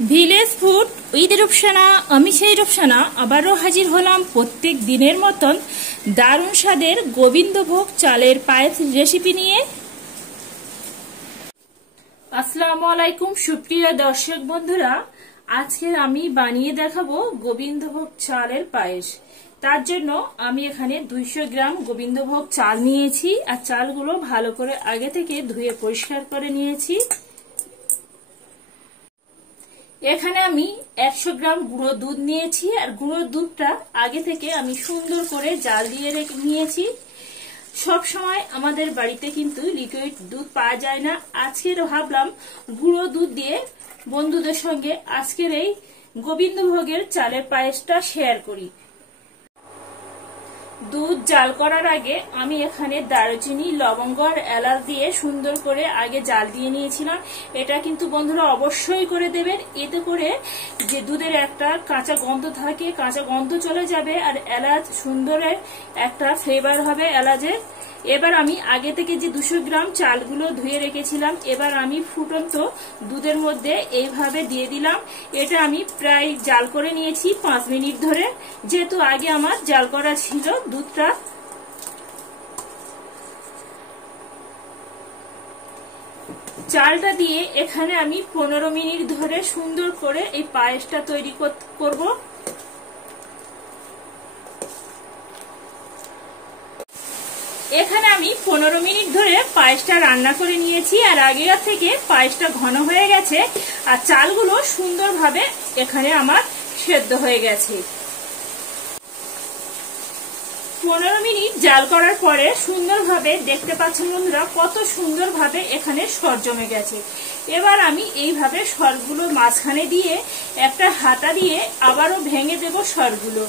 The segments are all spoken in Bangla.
ভিলেজ ফুড উইথ রূপসানা, আমি সেই রূপসানা আবারও হাজির হলাম প্রত্যেক দিনের মতন দারুণ স্বাদের গোবিন্দভোগ চালের পায়েস রেসিপি নিয়ে। আসসালামু আলাইকুম সুপ্রিয় দর্শক বন্ধুরা, আজকে আমি বানিয়ে দেখাবো গোবিন্দভোগ চালের পায়েস। তার জন্য আমি এখানে 200 গ্রাম গোবিন্দভোগ চাল নিয়েছি আর চালগুলো ভালো করে আগে থেকে ধুয়ে পরিষ্কার করে নিয়েছি। এখানে আমি 100 গ্রাম গুঁড়ো দুধ নিয়েছি আর গুঁড়ো দুধটা আগে থেকে আমি সুন্দর করে জাল দিয়ে রেখে নিয়েছি। সব সময় আমাদের বাড়িতে কিন্তু লিকুইড দুধ পাওয়া যায় না। আজকের ভাবলাম গুঁড়ো দুধ দিয়ে বন্ধুদের সঙ্গে আজকের এই গোবিন্দভোগের চালের পায়েসটা শেয়ার করি। দুধ জাল করার আগে আমি এখানে দারুচিনি, লবঙ্গ আর এলাচ দিয়ে সুন্দর করে আগে জাল দিয়ে নিয়েছিলাম। এটা কিন্তু বন্ধুরা অবশ্যই করে দেবেন, এতে করে যে দুধের একটা কাঁচা গন্ধ থাকে, কাঁচা গন্ধ চলে যাবে আর এলাচ সুন্দর একটা ফ্লেভার হবে এলাচের। এবার আমি আগে থেকে যে 200 গ্রাম চালগুলো ধুয়ে রেখেছিলাম, এবার আমি ফুটন্ত দুধের মধ্যে এইভাবে দিয়ে দিলাম। এটা আমি প্রায় জাল করে নিয়েছি 5 মিনিট ধরে, যেহেতু আগে আমার জাল করা ছিল দুধটা। চালটা দিয়ে এখানে আমি 15 মিনিট ধরে সুন্দর করে এই পায়েসটা তৈরি করব। এখানে আমি 15 মিনিট ধরে পায়েসটা রান্না করে নিয়েছি আর আগের থেকে পায়েসটা ঘন হয়ে গেছে আর চালগুলো সুন্দরভাবে এখানে আমার সেদ্ধ হয়ে গেছে। 15 মিনিট জাল করার পরে সুন্দরভাবে দেখতে পাচ্ছেন বন্ধুরা কত সুন্দরভাবে এখানে সর জমে গেছে। এবার আমি এইভাবে সরগুলো মাঝখানে দিয়ে একটা হাতা দিয়ে আবারও ভেঙে দেব সরগুলো।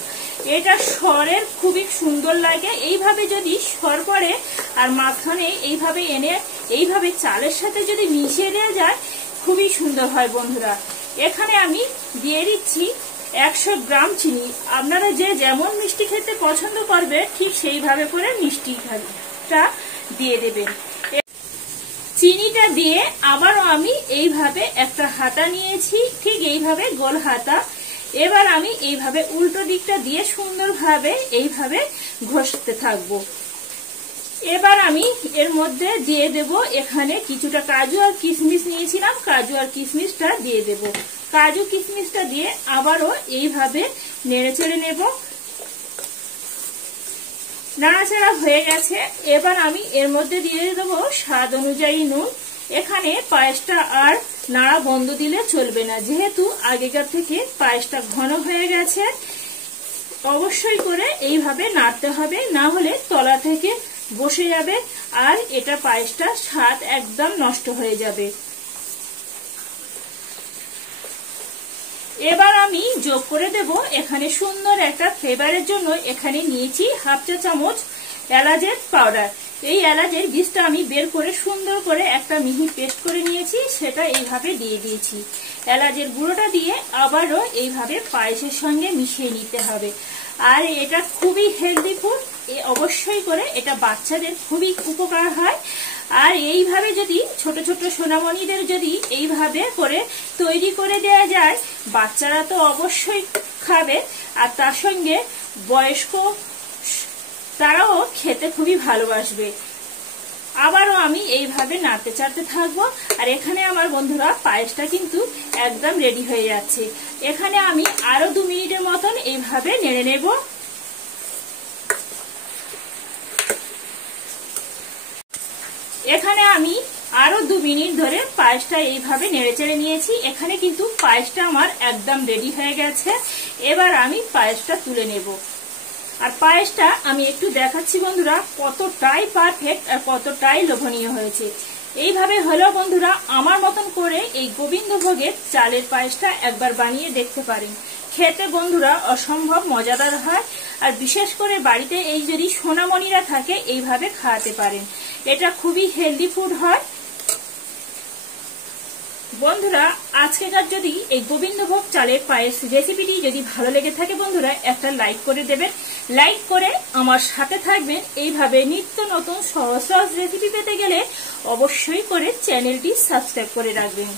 এটা সরের খুবই সুন্দর লাগে। এইভাবে যদি সর পড়ে আর মাঝখানে এইভাবে এনে এইভাবে চালের সাথে যদি মিশিয়ে দেওয়া যায় খুবই সুন্দর হয় বন্ধুরা। এখানে আমি দিয়ে দিচ্ছি 100 গ্রাম চিনি। আপনারা যে যেমন মিষ্টি খেতে পছন্দ করবে ঠিক সেইভাবে করে মিষ্টিটা দিয়ে দেবেন। চিনিটা দিয়ে আবারও আমি এইভাবে একটা হাতা নিয়েছি, ঠিক এইভাবে গোল হাতা। এবার আমি এইভাবে উল্টো দিকটা দিয়ে সুন্দরভাবে এইভাবে ঘষতে থাকবো। এবার আমি এর মধ্যে দিয়ে দেব এখানে কিছুটা কাজু আর কিশমিশ নিয়েছিলাম, কাজু আর কিশমিশটা দিয়ে দেব। কাজু কিশমিশটা দিয়ে আবারও এইভাবে নেড়েচেড়ে নেব। নাড়াচাড়া হয়ে গেছে। এবার আমি এর মধ্যে দিয়ে দেব স্বাদ অনুযায়ী নুন। এখানে পায়েসটা আর নাড়া বন্ধ দিলে চলবে না, যেহেতু আগেকার থেকে পায়েসটা ঘন হয়ে গেছে। অবশ্যই করে এইভাবে নাড়তে হবে, না হলে তলা থেকে বসে যাবে আর এটা পায়েসটা স্বাদ একদম নষ্ট হয়ে যাবে। এবার আমি যোগ করে দেব এখানে সুন্দর একটা ফ্লেভারের জন্য এখানে নিয়েছি হাফ চা চামচ এলাচের পাউডার। এই এলাচের বীজটা আমি বের করে সুন্দর করে একটা মিহি পেস্ট করে নিয়েছি, সেটা এইভাবে দিয়ে দিয়েছি। এলাচের গুঁড়োটা দিয়ে আবারও এইভাবে পায়েসের সঙ্গে মিশিয়ে নিতে হবে। আর এটা খুবই হেলদি ফুড, অবশ্যই করে এটা বাচ্চাদের খুবই উপকার হয়। আর এইভাবে যদি ছোট ছোট সোনামণিদের যদি এইভাবে করে তৈরি করে দেওয়া যায়, বাচ্চারা তো অবশ্যই খাবে আর তার সঙ্গে বয়স্ক তারাও খেতে খুবই ভালোবাসবে। আবারও আমি এইভাবে নাড়তে চাড়তে থাকবো। আর এখানে আমার বন্ধুরা পায়েসটা কিন্তু একদম রেডি হয়ে যাচ্ছে। এখানে আমি আরো 2 মিনিটের মতন এইভাবে নেড়ে নেব। এখানে আমি আরো 2 মিনিট ধরে পায়েসটা এইভাবে নেড়েচেড়ে নিয়েছি। এখানে কিন্তু পায়েসটা আমার একদম রেডি হয়ে গেছে। এবার আমি পায়েসটা তুলে নেব। আর পায়েসটা আমি একটু দেখাচ্ছি বন্ধুরা কতটাই পারফেক্ট আর কতটাই লোভনীয় হয়েছে। এইভাবে হলো বন্ধুরা আমার মতন করে এই গোবিন্দভোগের চালের পায়েসটা একবার বানিয়ে দেখতে পারেন। খেতে বন্ধুরা অসম্ভব মজাদার হয়। আর বিশেষ করে বাড়িতে এই যদি সোনামণিরা থাকে এইভাবে খাওয়াতে পারেন। এটা খুবই হেলদি ফুড হয় বন্ধুরা। আজকেকার যদি এই গোবিন্দভোগ চালের পায়েস রেসিপিটি যদি ভালো লেগে থাকে বন্ধুরা একটা লাইক করে দেবেন। লাইক করে আমার সাথে থাকবেন। এইভাবে নিত্য নতুন সহজ সহজ রেসিপি পেতে গেলে অবশ্যই করে চ্যানেলটি সাবস্ক্রাইব করে রাখবেন।